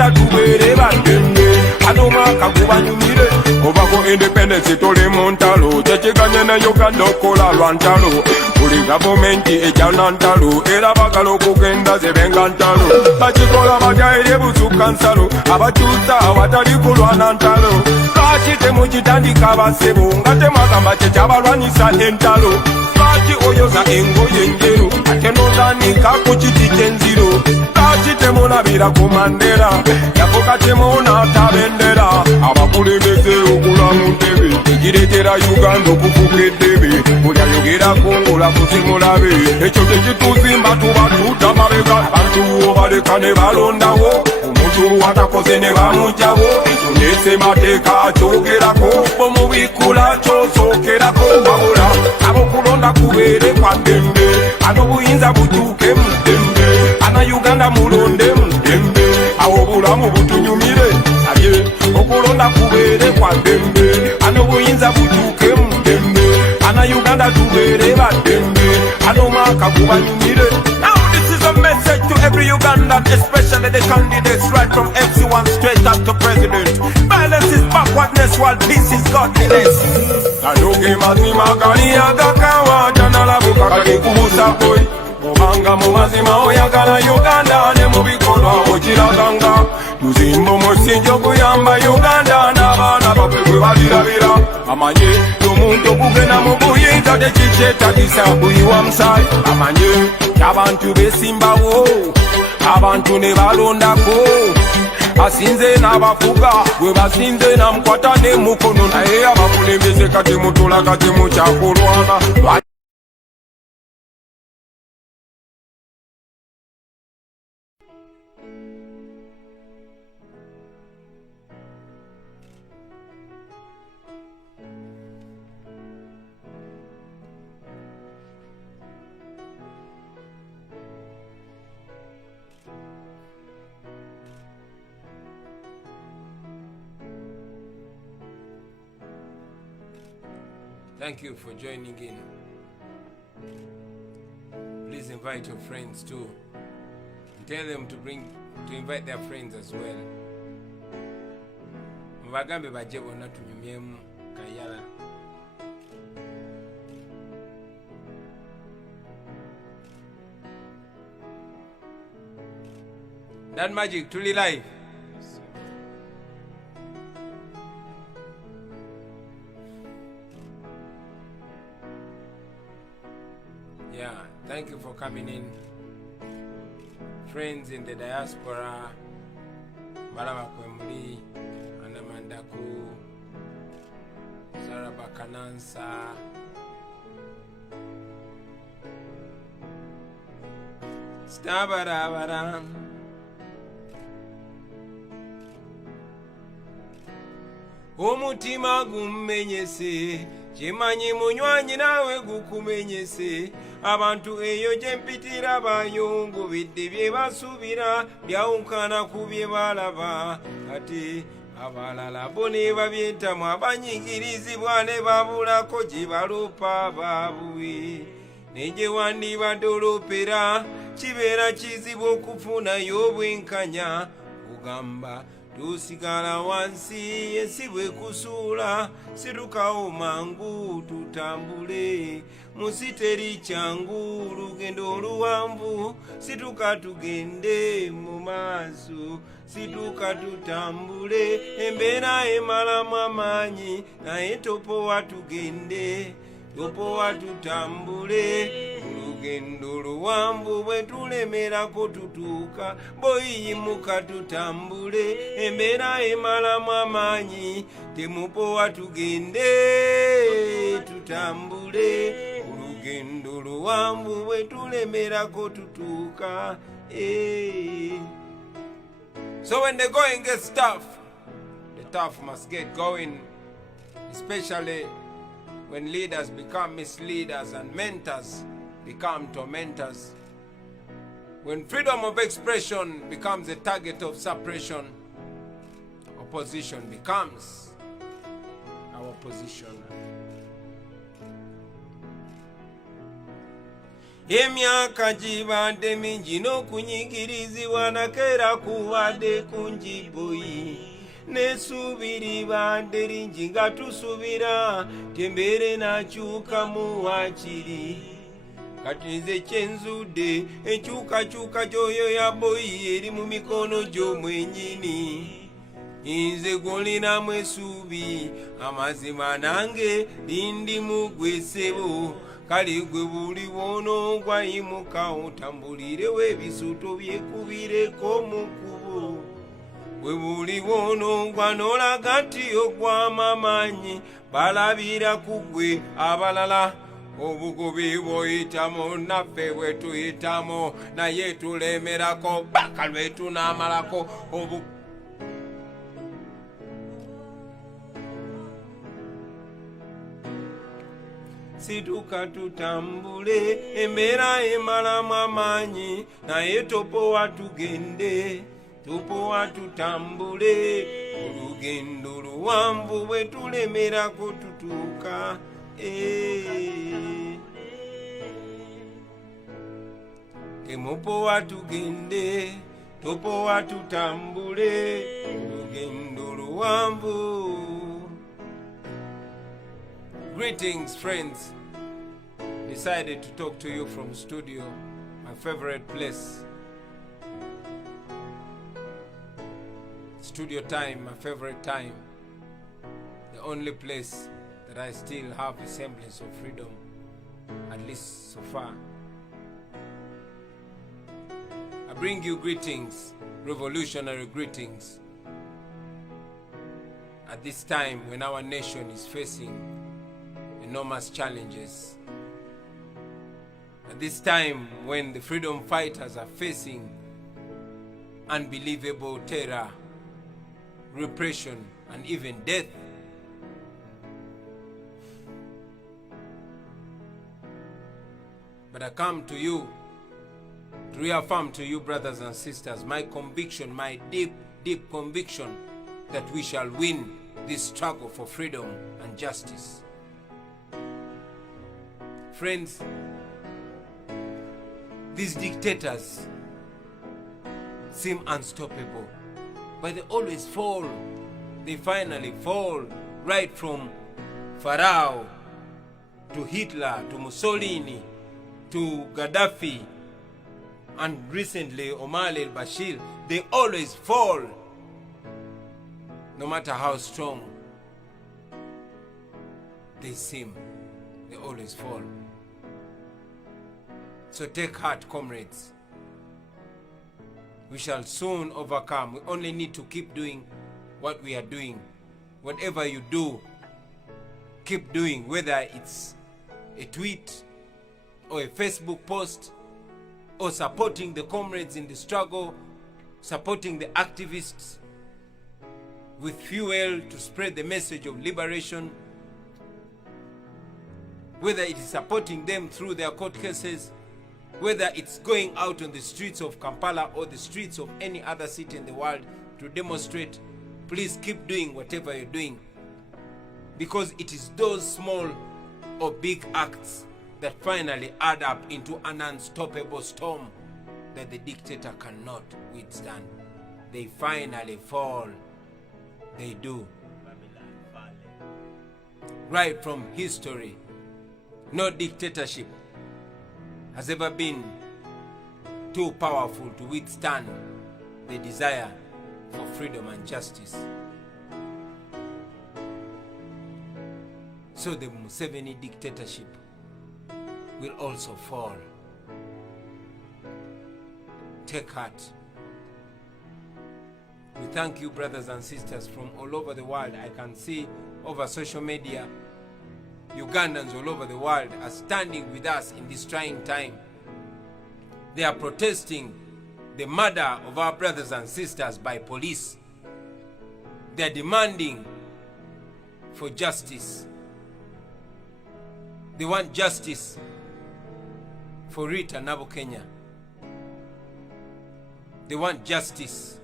Uganda tubeere baddembe anomwaka gubanyumire ovako independence tuli mu ntalo kyekiganye ne Uganda okola lwa ntalo buli gavumenti ejana ntalo era bagala okugenda zebenga ntalo bakikola batya eri ebusukka nsalo abakyusa awatali kulwana ntalo lwaki temukitandika basebo nga temwagamba kyekyabalwanyisa entalo lwaki oyoza engoye enjeru ate nozanika ku kiti kyenziro lwaki temunabira ku Mandela yafuka temunaata bendera abakulembeze okula mu ntebe ekireetera Uganda okufuka eddebe buli ayogerako ng'olakusimulabe ekyo tekituzimba tuba tuta mabega abantu obaleka ne balondawo omuntu atakoze ne bamugjawo ekyo nesemateeka akyogerako bomubikula kyosookerako wabula abokulonda kubeere kwa ddembe an'obuyinza butuuke mu ddembe ana Uganda mulonde mu ddembe awo obulamu butunyumire abye okulonda kubeere kwa ddembe an'obuyinza butuuke mu ddembe ana Uganda tubeere baddembe an'omwaka gubanyumire. Now this is a message to every Ugandan, especially the candidates right from MC1 straight up to president. Violence is backwardness while peace is godliness. Anuge mazima gali agakawa janalabuka kali kubusa boy obanga mu mazima oyagala Uganda ne mu bikolwa okiraganga tuzimba omusingi okuyamba Uganda n'abaana baffe gwe balirabira amanye omuntu okugenda mu buyinza tekikyetagisa kuyiwa musaayi amanye abantu besimbawo abantu ne balondako asinze n'abafuga gwe basinze namukwata n'emukono naye abakulembeze kati mutula kati mukyakulwana. Thank you for joining in. Please invite your friends too. And tell them to invite their friends as well. Mubagambe bajje bonna tunyumyemu kayala. That magic tuli live. Yeah, thank you for coming in. Friends in the diaspora, Malama Kwemuli, Anamandaku, Saraba Kanansa, Stabara, Omutima gumenyese, Chimanyi munywanyi nawe gukumenyese. Abantu eyo gye mpitira bayungu bidde bye basuubira byawunkana ku bye balaba ate abalala bo ne babyentamu abanyigirizibwa ne babulako gye baloopa baabuwe ne gye wandibadde oloopera kibeera kizibu okufunayo obwenkanya kugamba tusigala wansi ensi bwekusuula situkawo mangu tutambule musi teri kyangu lugendo oluwanvu situka tugende mu maaso situka tutambule embeera emalamu amaanyi naye topowa tugende topowa tutambule olugendo luwanvu bwe tulemerako tutuuka boyiyimuka tutambule embeera emalamu amaanyi temupowa tugende tutambule olugendo luwanvu bwe tulemerako tutuuka. So when the going gets tough, the tough must get going, especially when leaders become misleaders and mentors become tormentors. When freedom of expression becomes a target of suppression, opposition becomes our position. emyaka gibadde mingi n'okunyigirizibwa nakeera kubadde kunjiboyi n'essuubi libadde lingi nga tusuubira tembeere nakyukamu wakiri kati nze kyenzudde enkyukakyuka gy'oyo ya boyi eri mu mikono gy'omwenyini nze gw'olinamu essuubi amazima nange lindimu gwe ssebo kale gwe buli bw'onoogwa yimuka otambulirewo ebisuto byekubireko mu kkubo bwe buli bw'onoogwa n'olaga nti ogwamu amaanyi balabira ku ggwe abalala obugobi bw'oyitamu naffe bwe tuyitamu naye tulemerako baka lwe tunaamalako situka tutambule embeera emalamu amaanyi naye topowa tugende tupowa tutambule olugendo luwanvu bwe tulemerako tutuuka temupowa tugende topowa tutambule olugendo luwanvu. Greetings, friends. Decided to talk to you from studio, my favorite place. Studio time, my favorite time. The only place that I still have a semblance of freedom, at least so far. I bring you greetings, revolutionary greetings, at this time when our nation is facing enormous challenges. At this time when the freedom fighters are facing unbelievable terror, repression, and even death. But I come to you to reaffirm to you, brothers and sisters, my conviction, my deep, deep conviction that we shall win this struggle for freedom and justice. Friends, these dictators seem unstoppable, but they always fall. They finally fall, right from Pharaoh to Hitler to Mussolini to Gaddafi and recently Omar al-Bashir. They always fall, no matter how strong they seem. They always fall. So take heart, comrades. We shall soon overcome. We only need to keep doing what we are doing. Whatever you do, keep doing, whether it's a tweet or a Facebook post or supporting the comrades in the struggle, supporting the activists with fuel to spread the message of liberation, whether it is supporting them through their court cases, whether it's going out on the streets of Kampala or the streets of any other city in the world to demonstrate. Please keep doing whatever you're doing, because it is those small or big acts that finally add up into an unstoppable storm that the dictator cannot withstand. They finally fall. They do. Right from history, no dictatorship has ever been too powerful to withstand the desire for freedom and justice. So the Museveni dictatorship will also fall. Take heart. We thank you, brothers and sisters from all over the world. I can see over social media, Ugandans all over the world are standing with us in this trying time. They are protesting the murder of our brothers and sisters by police. They are demanding for justice. They want justice for Rita Nabokenya. They want justice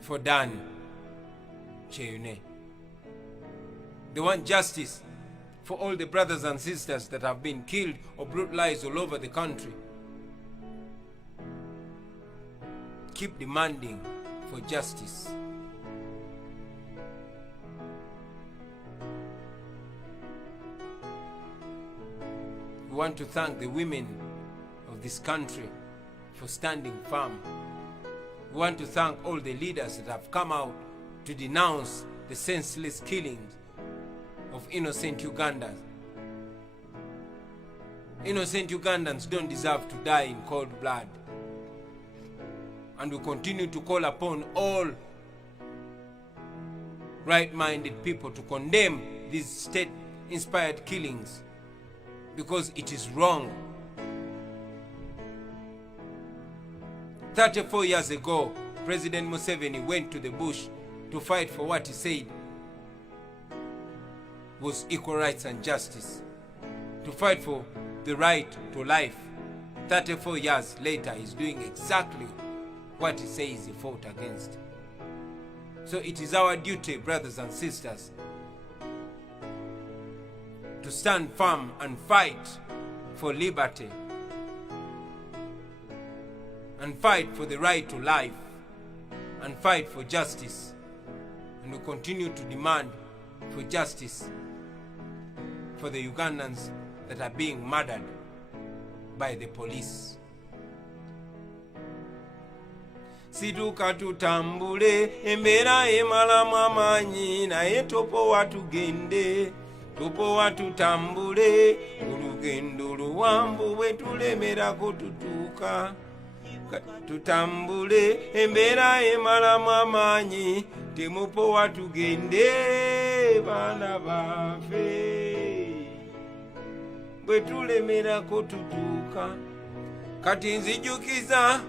for Dan Cheyune. They want justice for all the brothers and sisters that have been killed or brutalized all over the country. Keep demanding for justice. We want to thank the women of this country for standing firm. We want to thank all the leaders that have come out to denounce the senseless killings of innocent Ugandans. Innocent Ugandans don't deserve to die in cold blood. And we continue to call upon all right-minded people to condemn these state-inspired killings, because it is wrong. 34 years ago, President Museveni went to the bush to fight for what he said was equal rights and justice, to fight for the right to life. 34 years later, he's doing exactly what he says he fought against. So it is our duty, brothers and sisters, to stand firm and fight for liberty, and fight for the right to life, and fight for justice. And we continue to demand for justice for the Ugandans that are being murdered by the police. Situka tutambule embera emalamu amanyi naye topo watugende, topo watutambule olugendo luwanvu bwe tulemerako tutuuka. Tutambule embera emalamu amanyi temupo watugende baana baffe bwe tulemerako tutuuka. Kati nzijukiza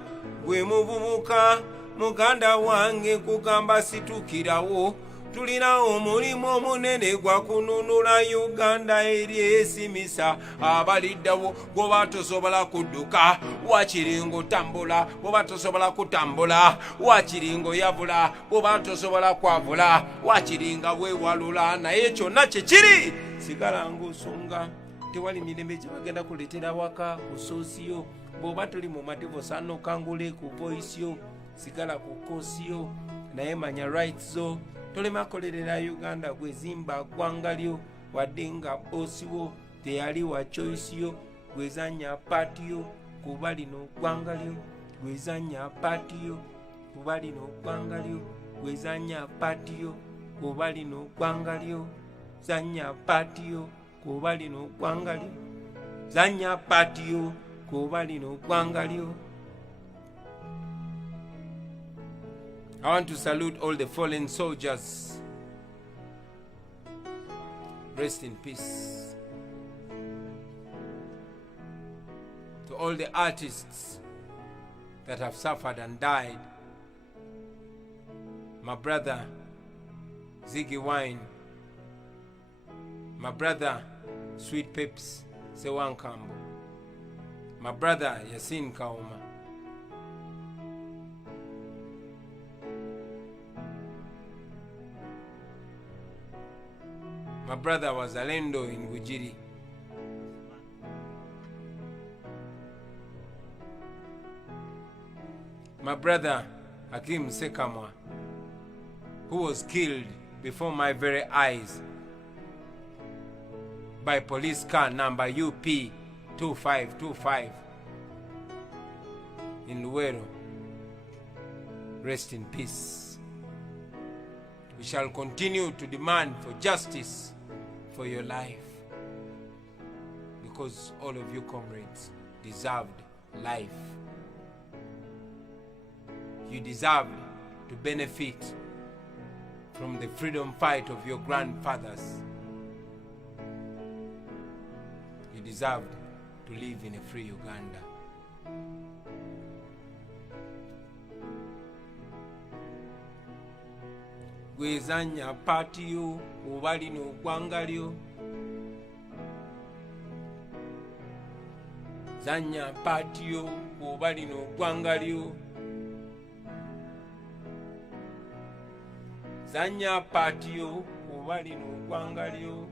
gwe muvubuka muganda wange kugamba situkirawo, tulina omulimu omunene gwa kununula Uganda eri esimisa abaliddawo. Bw'oba tosobola kudduka wakiringo tambula, bw'oba tosobola kutambula wakiringo yavula, bw'oba tosobola kwavula wakiringa weewalula. Naye kyonna kyekiri sigala ng'osonga, tewali mirembe gye bagenda kuleetera waka ku soosiyo. Bw'oba tuli mu mativo sano kangule ku voice yo, sigala ku koosi yo, naye manya rights zo. Tolema kolerera Uganda gwezimba ggwanga lyo, wadde nga boosi wo teyali wa choice yo. Gwezanya paati yo kuba lino ggwanga lyo, gwezanya paati yo kuba lino ggwanga lyo, gwezanya paati yo kuba lino ggwanga lyo, zanya paati yo kuba lino ggwanga lyo, zanya paati yo kuba lino ggwanga lyo. I want to salute all the fallen soldiers. Rest in peace. To all the artists that have suffered and died. My brother Ziggy Wine, my brother Sweet Pips Sewankambo, my brother Yasin Kauma, my brother was Alendo in Gujiri, my brother Hakim Sekamwa, who was killed before my very eyes by police car number UP 2525 in Luero. Rest in peace. We shall continue to demand for justice for your life, because all of you comrades deserved life. You deserved to benefit from the freedom fight of your grandfathers. You deserved to live in a free Uganda. Gwezanya paati yo oba lino ggwanga lyo, zanya paati yo oba lino ggwanga lyo, zanya paati yo oba lino ggwanga lyo.